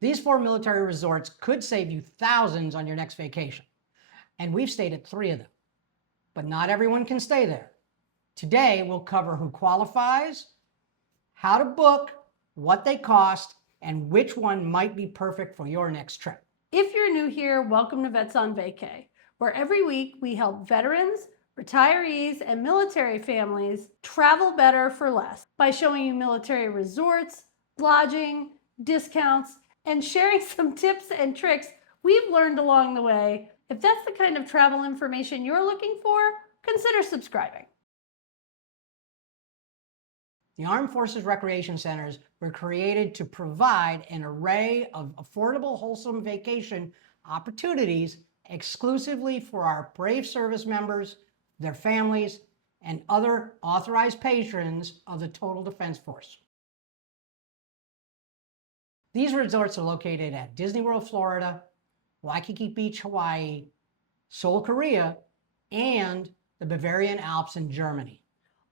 These 4 military resorts could save you thousands on your next vacation, and we've stayed at 3 of them. But not everyone can stay there. Today, we'll cover who qualifies, how to book, what they cost, and which one might be perfect for your next trip. If you're new here, welcome to Vets on Vacay, where every week we help veterans, retirees, and military families travel better for less by showing you military resorts, lodging, discounts, and sharing some tips and tricks we've learned along the way. If that's the kind of travel information you're looking for, consider subscribing. The Armed Forces Recreation Centers were created to provide an array of affordable, wholesome vacation opportunities exclusively for our brave service members, their families, and other authorized patrons of the Total Defense Force. These resorts are located at Disney World, Florida, Waikiki Beach, Hawaii, Seoul, Korea, and the Bavarian Alps in Germany.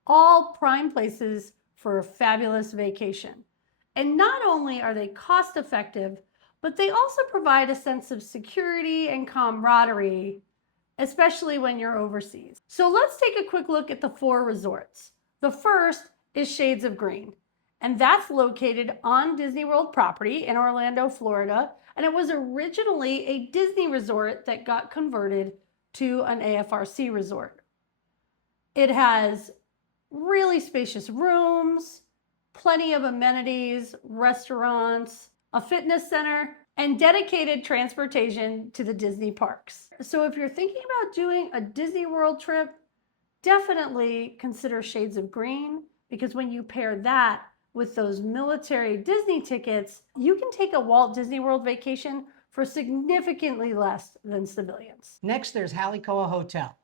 All prime places for a fabulous vacation. And not only are they cost effective, but they also provide a sense of security and camaraderie, especially when you're overseas. So let's take a quick look at the 4 resorts. The first is Shades of Green, and that's located on Disney World property in Orlando, Florida. And it was originally a Disney resort that got converted to an AFRC resort. It has really spacious rooms, plenty of amenities, restaurants, a fitness center, and dedicated transportation to the Disney parks. So if you're thinking about doing a Disney World trip, definitely consider Shades of Green, because when you pair that with those military Disney tickets, you can take a Walt Disney World vacation for significantly less than civilians. Next, there's Hale Koa Hotel.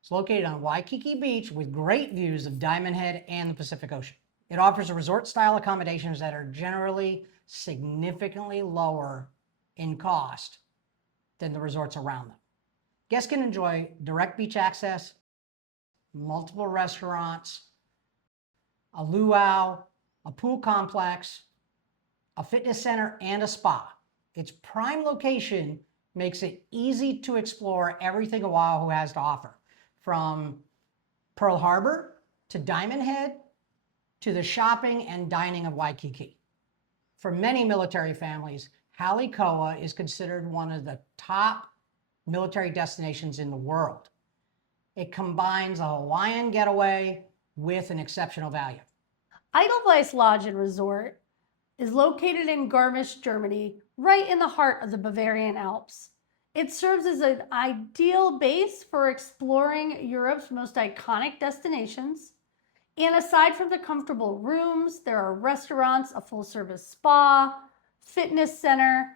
It's located on Waikiki Beach with great views of Diamond Head and the Pacific Ocean. It offers resort-style accommodations that are generally significantly lower in cost than the resorts around them. Guests can enjoy direct beach access, multiple restaurants, a luau, a pool complex, a fitness center, and a spa. Its prime location makes it easy to explore everything Oahu has to offer, from Pearl Harbor to Diamond Head to the shopping and dining of Waikiki. For many military families, Hale Koa is considered one of the top military destinations in the world. It combines a Hawaiian getaway with an exceptional value. Edelweiss Lodge and Resort is located in Garmisch, Germany, right in the heart of the Bavarian Alps. It serves as an ideal base for exploring Europe's most iconic destinations. And aside from the comfortable rooms, there are restaurants, a full-service spa, fitness center,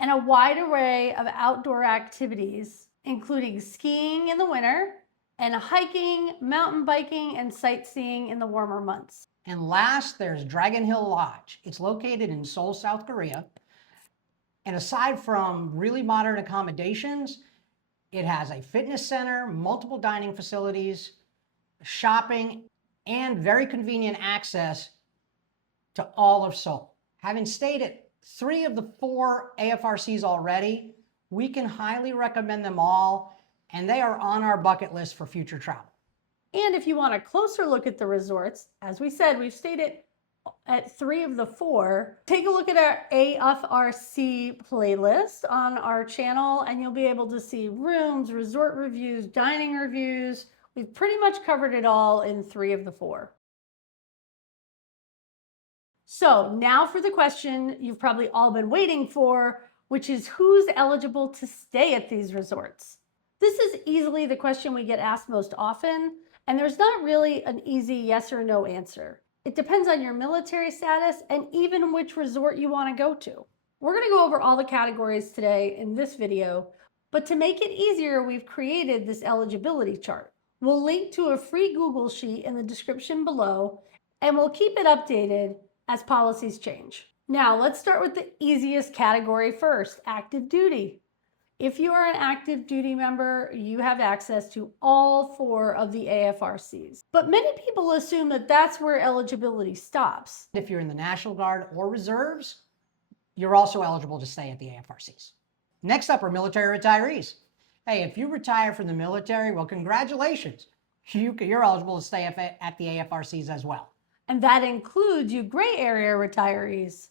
and a wide array of outdoor activities, including skiing in the winter and hiking, mountain biking, and sightseeing in the warmer months. And last, there's Dragon Hill Lodge. It's located in Seoul, South Korea. And aside from really modern accommodations, it has a fitness center, multiple dining facilities, shopping, and very convenient access to all of Seoul. Having stayed at 3 of the 4 AFRCs already, we can highly recommend them all, and they are on our bucket list for future travel. And if you want a closer look at the resorts, as we said, we've stayed at 3 of the 4. Take a look at our AFRC playlist on our channel, and you'll be able to see rooms, resort reviews, dining reviews. We've pretty much covered it all in 3 of the 4. So now for the question you've probably all been waiting for, which is who's eligible to stay at these resorts? This is easily the question we get asked most often, and there's not really an easy yes or no answer. It depends on your military status and even which resort you want to go to. We're going to go over all the categories today in this video, but to make it easier, we've created this eligibility chart. We'll link to a free Google sheet in the description below, and we'll keep it updated as policies change. Now, let's start with the easiest category first, active duty. If you are an active duty member, you have access to all 4 of the AFRCs. But many people assume that that's where eligibility stops. If you're in the National Guard or Reserves, you're also eligible to stay at the AFRCs. Next up are military retirees. Hey, if you retire from the military, well, congratulations. You're eligible to stay at the AFRCs as well. And that includes you gray area retirees.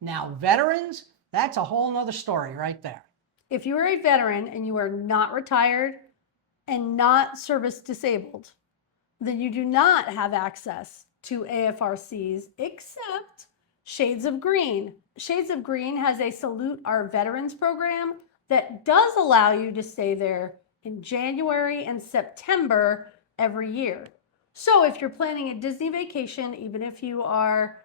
Now, veterans, that's a whole nother story right there. If you are a veteran and you are not retired and not service disabled, then you do not have access to AFRCs except Shades of Green. Shades of Green has a Salute Our Veterans program that does allow you to stay there in January and September every year. So if you're planning a Disney vacation, even if you are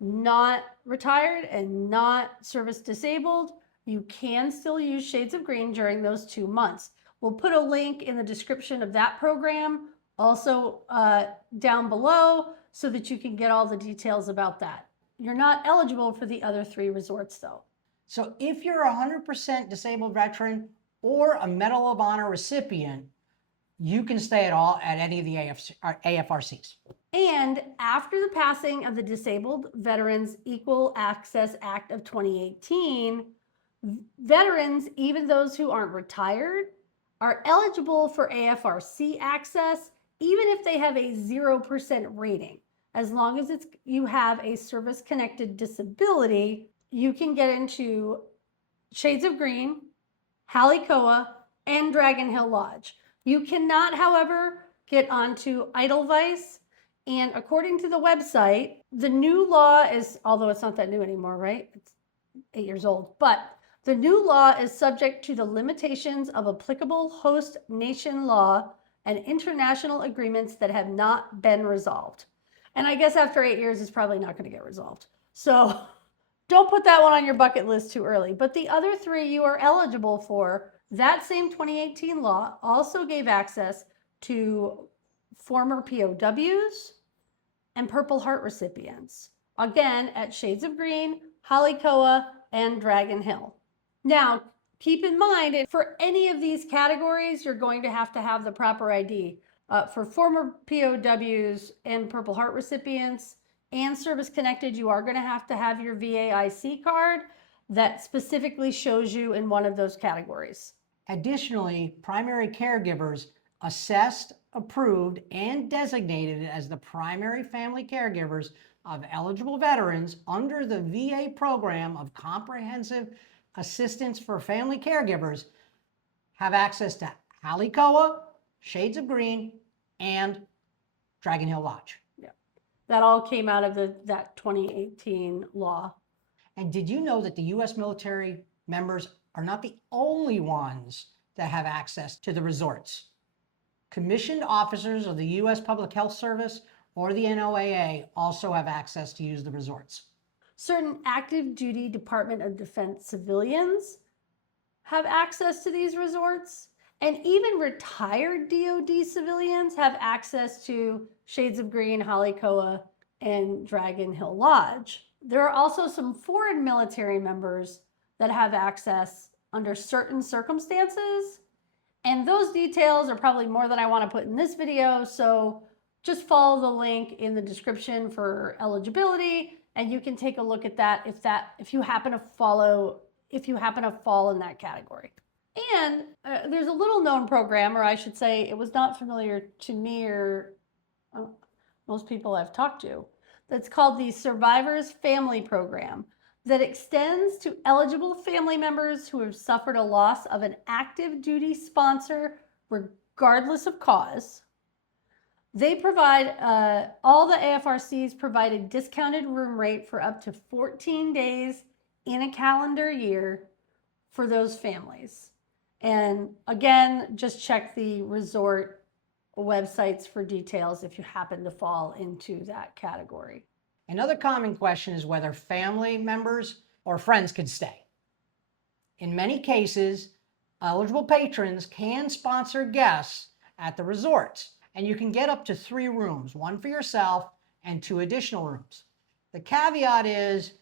not retired and not service disabled, you can still use Shades of Green during those 2 months. We'll put a link in the description of that program, also down below, so that you can get all the details about that. You're not eligible for the other 3 resorts though. So if you're a 100% disabled veteran or a Medal of Honor recipient, you can stay at any of the AFRCs. And after the passing of the Disabled Veterans Equal Access Act of 2018, veterans, even those who aren't retired, are eligible for AFRC access, even if they have a 0% rating. As long as you have a service-connected disability, you can get into Shades of Green, Hale Koa, and Dragon Hill Lodge. You cannot, however, get onto Edelweiss. And according to the website, the new law is, although it's not that new anymore, right? It's 8 years old. But the new law is subject to the limitations of applicable host nation law and international agreements that have not been resolved. And I guess after 8 years, it's probably not going to get resolved. So don't put that one on your bucket list too early. But the other 3 you are eligible for. That same 2018 law also gave access to former POWs and Purple Heart recipients, again at Shades of Green, Hale Koa, and Dragon Hill. Now, keep in mind, for any of these categories, you're going to have the proper ID. For former POWs and Purple Heart recipients and service-connected, you are going to have your VAIC card that specifically shows you in one of those categories. Additionally, primary caregivers assessed, approved, and designated as the primary family caregivers of eligible veterans under the VA program of Comprehensive Assistance for Family Caregivers have access to Hale Koa, Shades of Green, and Dragon Hill Lodge. Yeah, that all came out of that 2018 law. And did you know that the U.S. military members are not the only ones that have access to the resorts? Commissioned officers of the U.S. Public Health Service or the NOAA also have access to use the resorts. Certain active duty Department of Defense civilians have access to these resorts, and even retired DoD civilians have access to Shades of Green, Hale Koa, and Dragon Hill Lodge. There are also some foreign military members that have access under certain circumstances, and those details are probably more than I want to put in this video, so just follow the link in the description for eligibility, and you can take a look at that if you happen to fall in that category. And there's a little known program, or I should say it was not familiar to me or most people I've talked to, that's called the Survivors Family Program, that extends to eligible family members who have suffered a loss of an active duty sponsor regardless of cause. They provide, all the AFRCs provide a discounted room rate for up to 14 days in a calendar year for those families. And again, just check the resort websites for details if you happen to fall into that category. Another common question is whether family members or friends could stay. In many cases, eligible patrons can sponsor guests at the resorts, and you can get up to 3 rooms, 1 for yourself and 2 additional rooms. The caveat is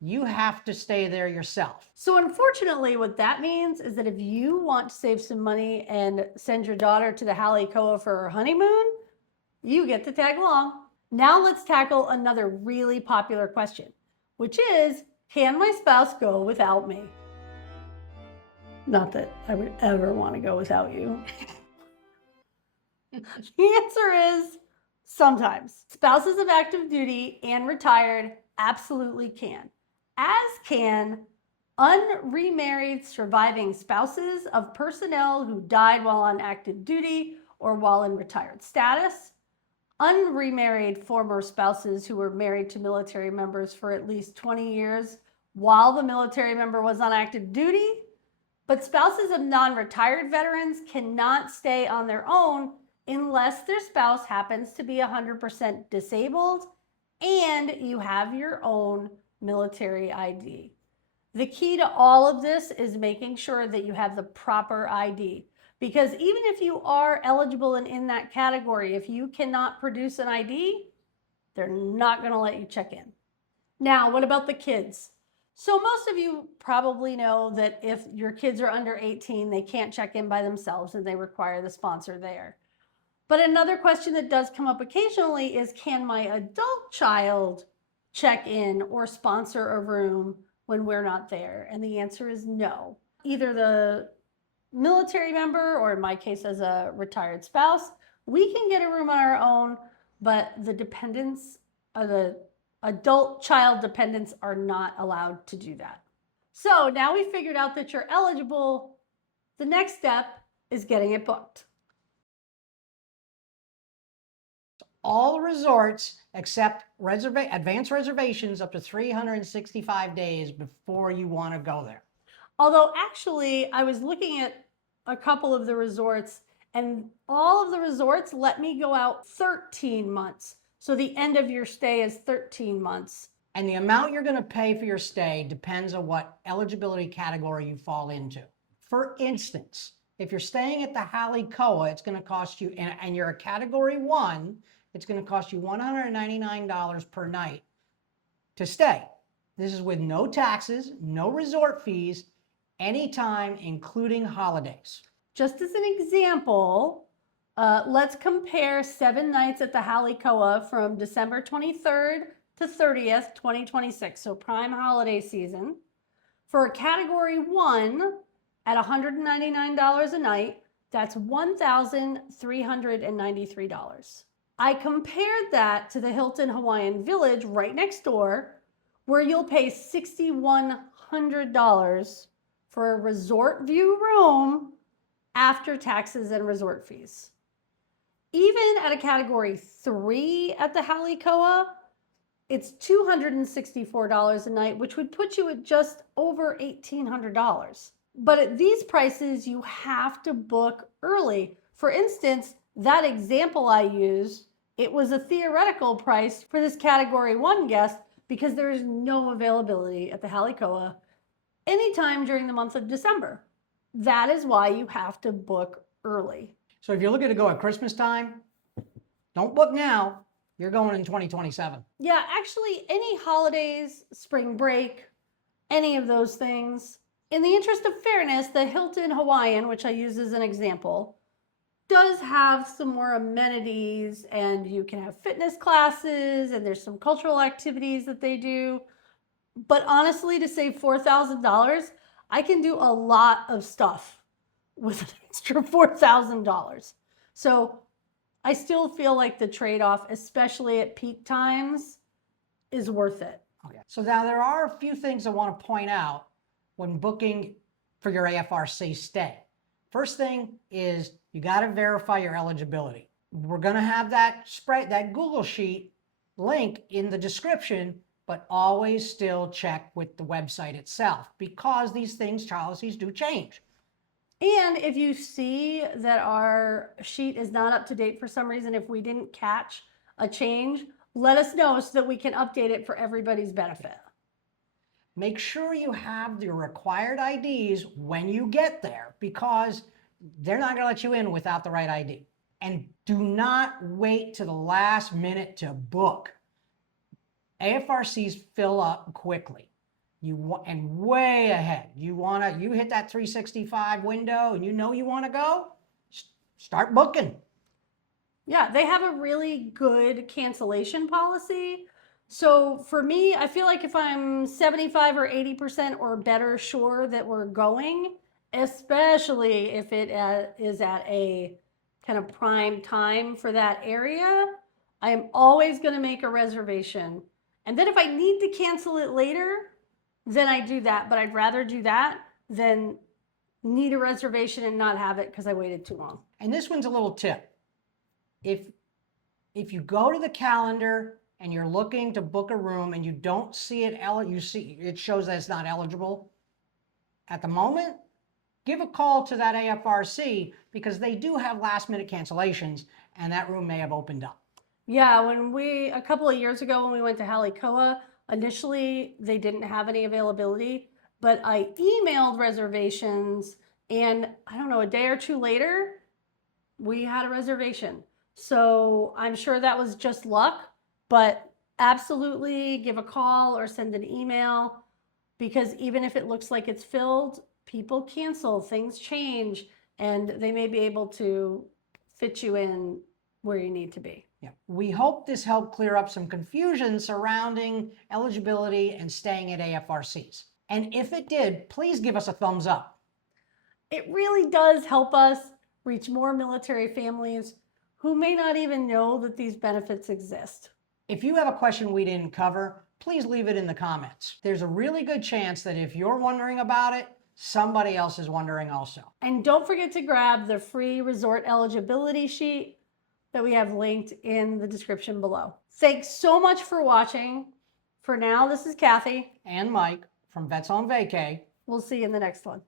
you have to stay there yourself. So unfortunately, what that means is that if you want to save some money and send your daughter to the Hale Koa for her honeymoon, you get to tag along. Now let's tackle another really popular question, which is, Can my spouse go without me? Not that I would ever want to go without you. The answer is sometimes. Spouses of active duty and retired absolutely can, as can unremarried surviving spouses of personnel who died while on active duty or while in retired status, unremarried former spouses who were married to military members for at least 20 years while the military member was on active duty, but spouses of non-retired veterans cannot stay on their own unless their spouse happens to be 100% disabled and you have your own military ID. The key to all of this is making sure that you have the proper ID, because even if you are eligible and in that category, if you cannot produce an ID, they're not going to let you check in. Now, what about the kids? So most of you probably know that if your kids are under 18, they can't check in by themselves and they require the sponsor there. But another question that does come up occasionally is, can my adult child check in or sponsor a room when we're not there? And the answer is no. Either the military member, or in my case as a retired spouse, we can get a room on our own, but the dependents, the adult child dependents, are not allowed to do that. So now we figured out that you're eligible. The next step is getting it booked. All resorts accept advance reservations up to 365 days before you want to go there. Although actually, I was looking at a couple of the resorts, and all of the resorts let me go out 13 months. So the end of your stay is 13 months. And the amount you're going to pay for your stay depends on what eligibility category you fall into. For instance, if you're staying at the Hale Koa, it's going to cost you, and you're a category 1, it's going to cost you $199 per night to stay. This is with no taxes, no resort fees, anytime, including holidays. Just as an example, let's compare 7 nights at the Hale Koa from December 23rd to 30th, 2026, so prime holiday season. For a category 1 at $199 a night, that's $1,393. I compared that to the Hilton Hawaiian Village right next door, where you'll pay $6,100 for a resort view room after taxes and resort fees. Even at a category 3 at the Hale Koa, it's $264 a night, which would put you at just over $1,800. But at these prices, you have to book early. For instance, that example I used, it was a theoretical price for this category 1 guest because there is no availability at the Hale Koa anytime during the month of December. That is why you have to book early. So if you're looking to go at Christmas time, don't book now. You're going in 2027. Yeah, actually, any holidays, spring break, any of those things. In the interest of fairness, the Hilton Hawaiian, which I use as an example, does have some more amenities, and you can have fitness classes, and there's some cultural activities that they do. But honestly, to save $4,000, I can do a lot of stuff with an extra $4,000. So I still feel like the trade-off, especially at peak times, is worth it. Okay. So now there are a few things I want to point out when booking for your AFRC stay. First thing is you got to verify your eligibility. We're going to have that Google Sheet link in the description, but always still check with the website itself, because these things, policies do change. And if you see that our sheet is not up to date for some reason, if we didn't catch a change, let us know so that we can update it for everybody's benefit. Make sure you have the required IDs when you get there, because they're not going to let you in without the right ID. And do not wait to the last minute to book. AFRCs fill up quickly. And way ahead. You hit that 365 window and you know you want to go, start booking. Yeah, they have a really good cancellation policy. So for me, I feel like if I'm 75 or 80% or better sure that we're going, especially if it is at a kind of prime time for that area, I am always going to make a reservation. And then if I need to cancel it later, then I do that. But I'd rather do that than need a reservation and not have it because I waited too long. And this one's a little tip. If you go to the calendar and you're looking to book a room and you don't see it, you see it shows that it's not eligible at the moment, give a call to that AFRC because they do have last minute cancellations and that room may have opened up. Yeah, a couple of years ago when we went to Hale Koa, initially they didn't have any availability, but I emailed reservations and I don't know, a day or two later, we had a reservation. So I'm sure that was just luck, but absolutely give a call or send an email because even if it looks like it's filled, people cancel, things change, and they may be able to fit you in where you need to be. Yeah. We hope this helped clear up some confusion surrounding eligibility and staying at AFRCs. And if it did, please give us a thumbs up. It really does help us reach more military families who may not even know that these benefits exist. If you have a question we didn't cover, please leave it in the comments. There's a really good chance that if you're wondering about it, somebody else is wondering also. And don't forget to grab the free resort eligibility sheet that we have linked in the description below. Thanks so much for watching. For now, this is Kathy. And Mike from Vets on Vacay. We'll see you in the next one.